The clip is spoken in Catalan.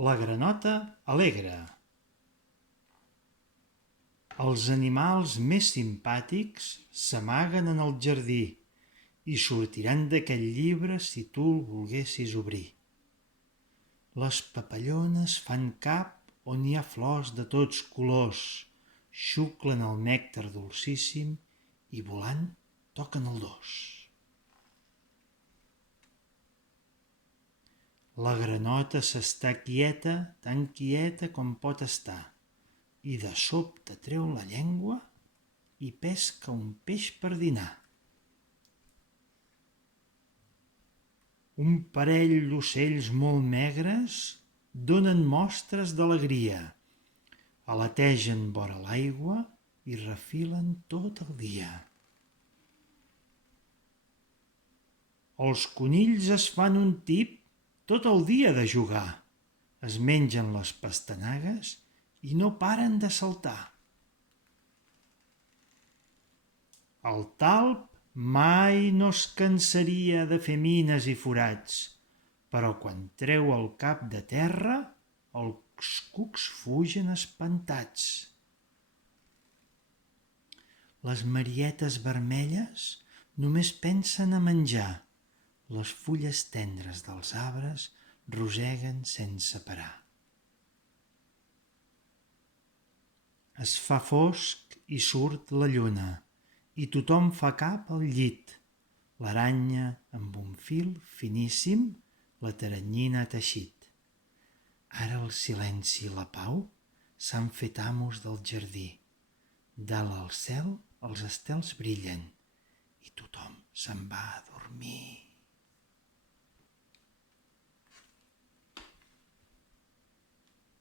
La granota alegre. Els animals més simpàtics s'amaguen en el jardí i sortiran d'aquest llibre si tu el volguessis obrir. Les papallones fan cap on hi ha flors de tots colors, xuclen el nèctar dolcíssim i volant toquen el dos. La granota s'està quieta, tan quieta com pot estar, i de sobte treu la llengua i pesca un peix per dinar. Un parell d'ocells molt megres donen mostres d'alegria, aletegen vora l'aigua i refilen tot el dia. Els conills es fan un tip tot el dia de jugar, es mengen les pastanagues i no paren de saltar. El talp mai no es cansaria de fer mines i forats, però quan treu el cap de terra, els cucs fugen espantats. Les marietes vermelles només pensen a menjar. Les fulles tendres dels arbres roseguen sense parar. Es fa fosc i surt la lluna i tothom fa cap al llit. L'aranya amb un fil finíssim la teranyina ha teixit. Ara el silenci i la pau s'han fet amos del jardí. Dalt al cel els estels brillen i tothom se'n va a dormir.